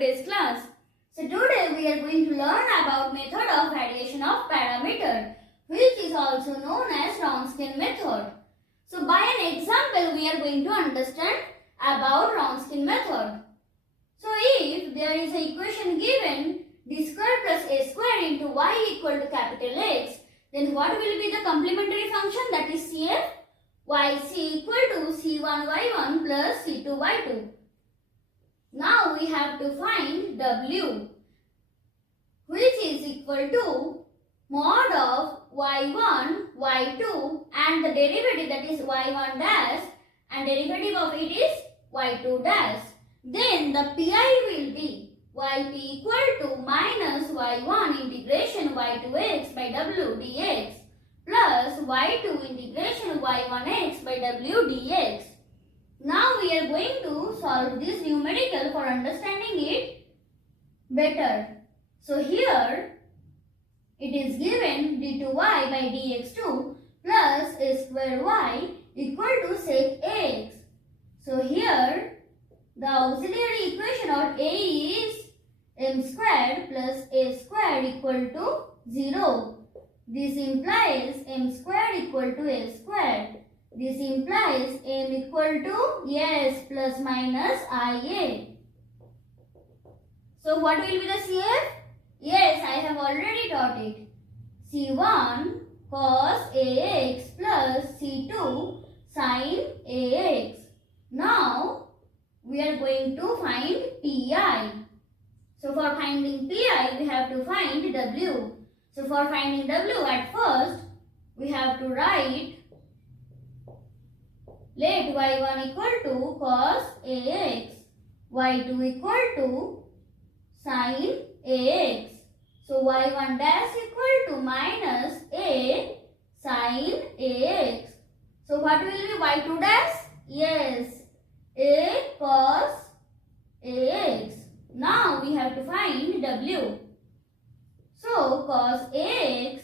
today's class. So today we are going to learn about method of variation of parameter, which is also known as Wronskian method. So by an example we are going to understand about Wronskian method. So if there is an equation given d square plus a square into y equal to capital X, then what will be the complementary function, that is CF? Yc equal to c1y1 plus c2y2. Now we have to find W, which is equal to mod of y1, y2 and the derivative, that is y1 dash, and derivative of it is y2 dash. Then the pi will be yp equal to minus y1 integration y2x by w dx plus y2 integration y1x by w dx. Now we are going to solve this numerical for understanding it better. So here it is given d2y by dx2 plus a square y equal to sec ax. So here the auxiliary equation of a is m squared plus a squared equal to 0. This implies m squared equal to a squared. This implies m equal to s plus minus ia. So what will be the CF? Yes, I have already taught it. C1 cos ax plus C2 sin ax. Now we are going to find pi. So for finding pi we have to find w. So for finding w, at first we have to write, let y1 equal to cos ax, y2 equal to sin ax. So y1 dash equal to minus a sin ax. So what will be y2 dash? Yes, a cos ax. Now we have to find w. So cos ax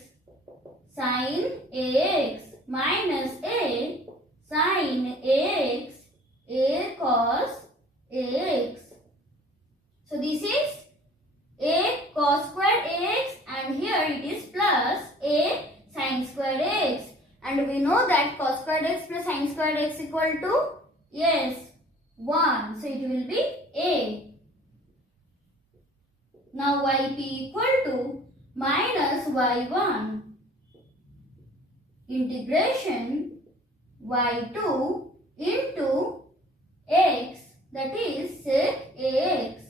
sin ax minus a sin ax, a cos ax. So this is a cos square ax and here it is plus a sin square ax. And we know that cos square x plus sin square x equal to, yes, 1. So it will be a. Now yp equal to minus y1 integration y2 into x, that is sec ax,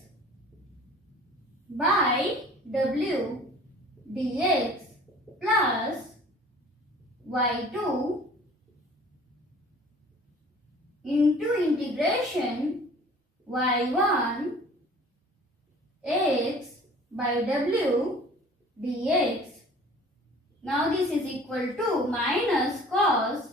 by w dx plus y2 into integration y1 x by w dx. Now this is equal to minus cos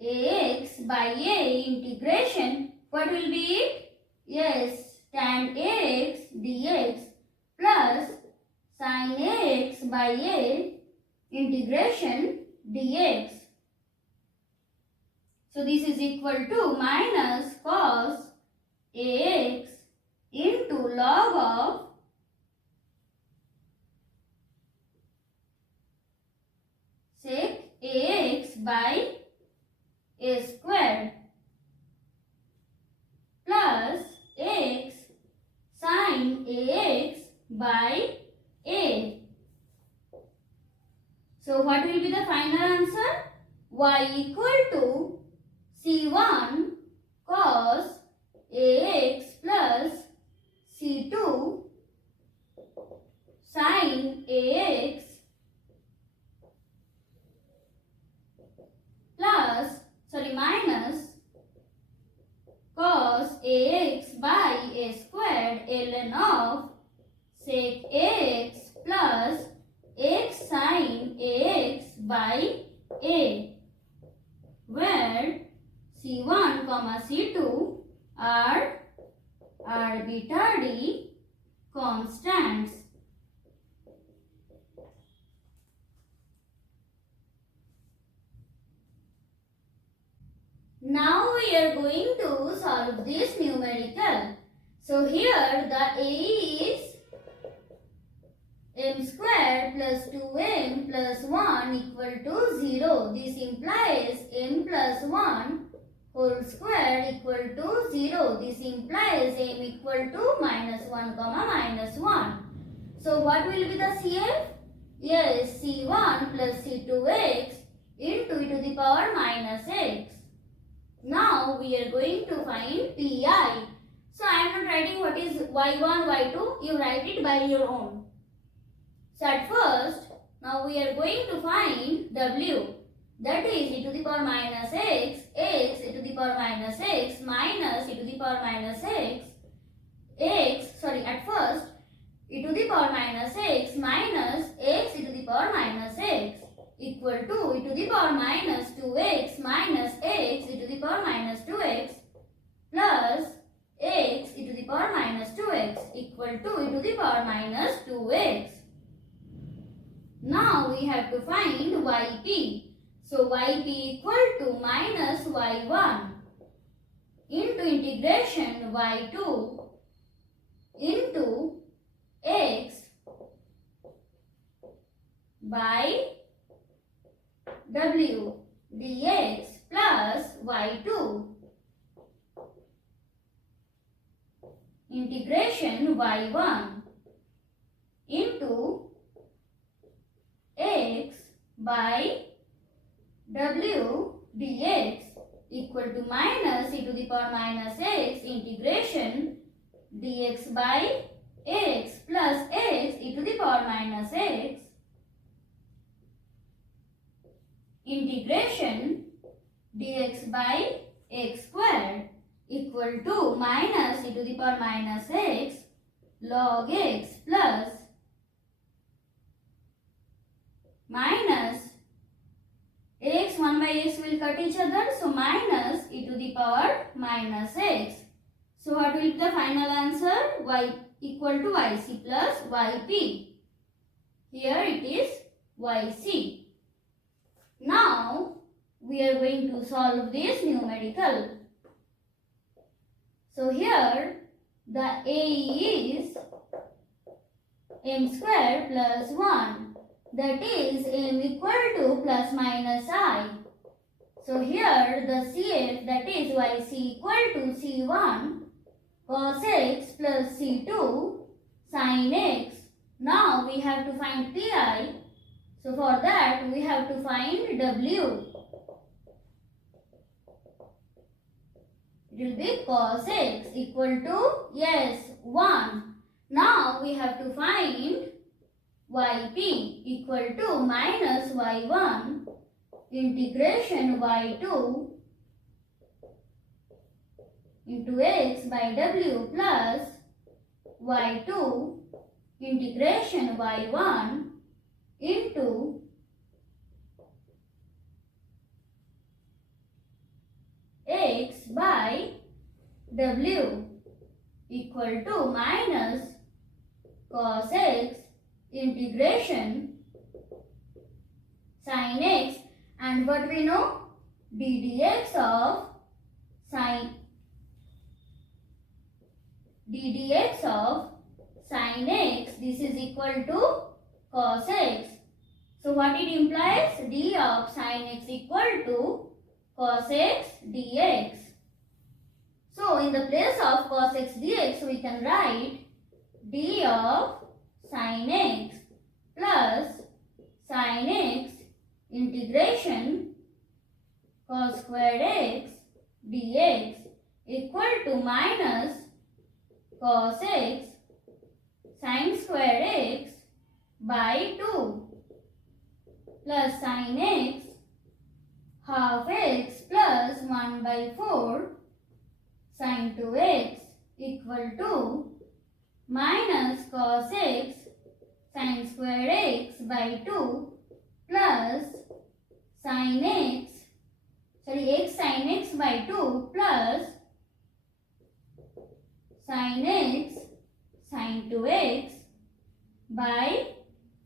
ax by a integration, what will be it? Yes, tan ax dx plus sin ax by a integration dx. So this is equal to minus cos ax into log of sec ax by a squared plus x sin ax by a. So what will be the final answer? Y equal to c1 cos ax plus c2 sin ax minus cos ax by a squared ln of sec ax plus x sin ax by a, where c1 comma c2 are arbitrary constants. Now we are going to solve this numerical. So here the AE is m square plus 2m plus 1 equal to 0. This implies m plus 1 whole square equal to 0. This implies m equal to minus 1 comma minus 1. So what will be the CF? Yes, C1 plus C2x into e to the power minus x. Now we are going to find PI. So I am not writing what is y1, y2. You write it by your own. So at first, now we are going to find W. That is e to the power minus x, e to the power minus x, minus e to the power minus x, at first, e to the power minus x minus x e to the power minus x equal to e to the power minus 2x minus x e to the power minus 2x plus x e to the power minus 2x equal to e to the power minus 2x. Now we have to find yp. So yp equal to minus y1 into integration y2 into x by w dx plus y2 integration y1 into x by w dx equal to minus e to the power minus x integration dx by x plus x e to the power minus x integration dx by x squared equal to minus e to the power minus x log x plus minus x 1 by x will cut each other, so minus e to the power minus x. So what will be the final answer? Y equal to yc plus yp. Here it is yc. Now we are going to solve this numerical. So here the AE is m square plus 1. That is m equal to plus minus I. So here the CF, that is yc equal to C1 cos x plus C2 sin x. Now we have to find PI. So for that we have to find W. It will be cos x equal to, yes, 1. Now we have to find yp equal to minus y1 integration y2 into x by w plus y2 integration y1 into x by w equal to minus cos x integration sin x, and what we know, ddx of sin x, this is equal to cos x. So what it implies? D of sin x equal to cos x dx. So in the place of cos x dx we can write d of sin x plus sin x integration cos squared x dx equal to minus cos x sin squared x by 2 plus sin x half x plus 1 by 4 sin 2x equal to minus cos x sin squared x by 2 plus sin x sin x by 2 plus sin x sin 2x by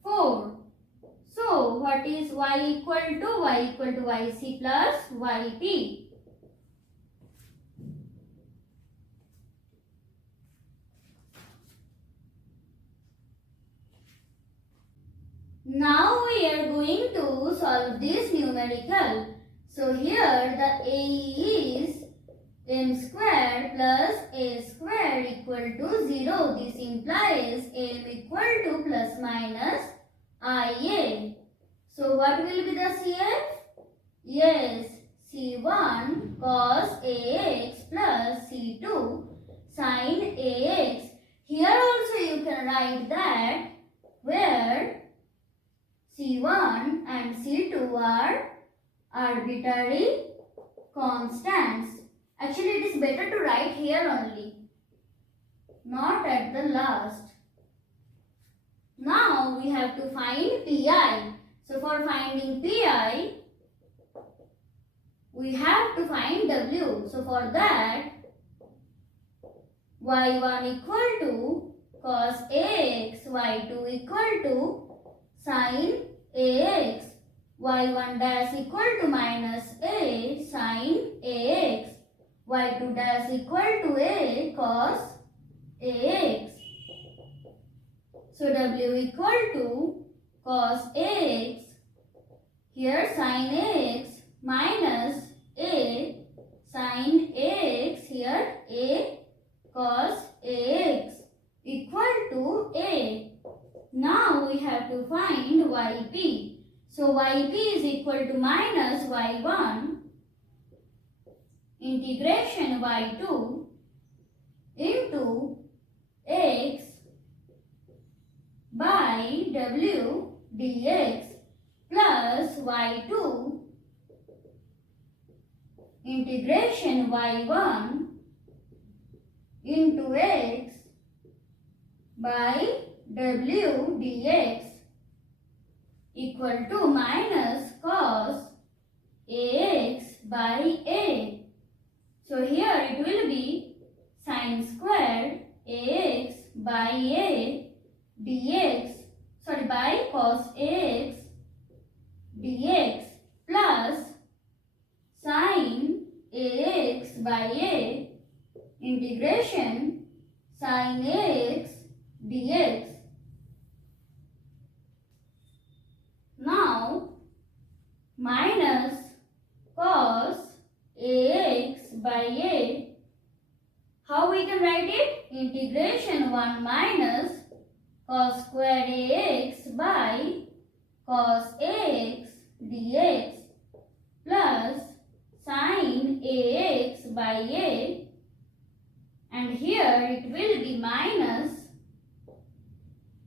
4. So what is y equal to? Y equal to yc plus yp. Now we are going to solve this numerical. So here the a is m square plus a square equal to 0. This implies m equal to plus minus ia. So what will be the CF? Yes, C1 cos ax plus C2 sin ax. Here also you can write that where C1 and C2 are arbitrary constants. Actually, it is better to write here only, not at the last. Now we have to find Pi. So for finding Pi, we have to find W. So for that, y1 equal to cos ax, y2 equal to sin ax, y1 dash equal to minus a sin ax, y2 dash equal to a cos ax. So W equal to cos ax, here sin ax minus a sin ax, here a cos ax equal to a. Now we have to find yp. So yp is equal to minus y1 integration y2 into x by w dx plus y2 integration y1 into x by w dx equal to minus cos ax by a. So here it will be sin squared ax by a dx, sorry, by cos ax dx plus sin ax by a integration sin ax dx. Now minus cos ax by a, how we can write it? Integration 1 minus cos square ax by cos ax dx plus sin ax by a, and here it will be minus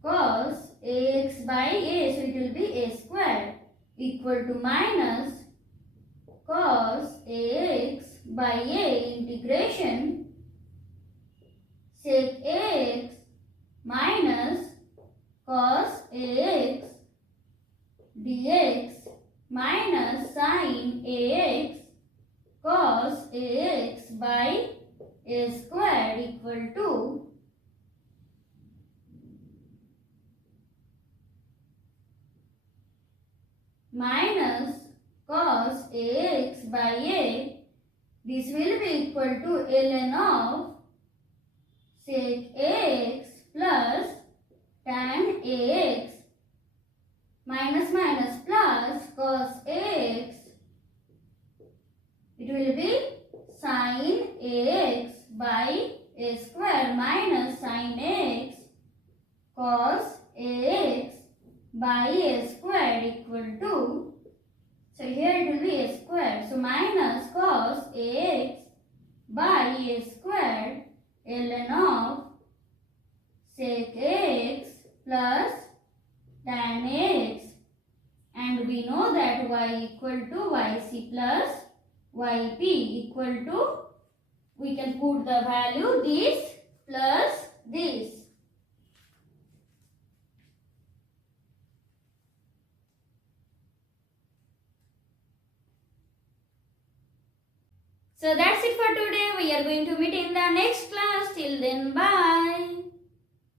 cos ax by a, so it will be a square equal to minus cos ax by a integration sec ax minus cos ax dx minus sin ax cos ax by a square equal to minus cos ax by a. This will be equal to ln of sec ax plus tan ax minus minus plus cos ax. It will be sin ax by a square minus sin ax cos ax by a square equal to, so here it will be a square, so minus cos ax by a square ln of sec ax plus tan ax, and we know that y equal to yc plus yp equal to, we can put the value this plus this. So that's it for today. We are going to meet in the next class. Till then, bye.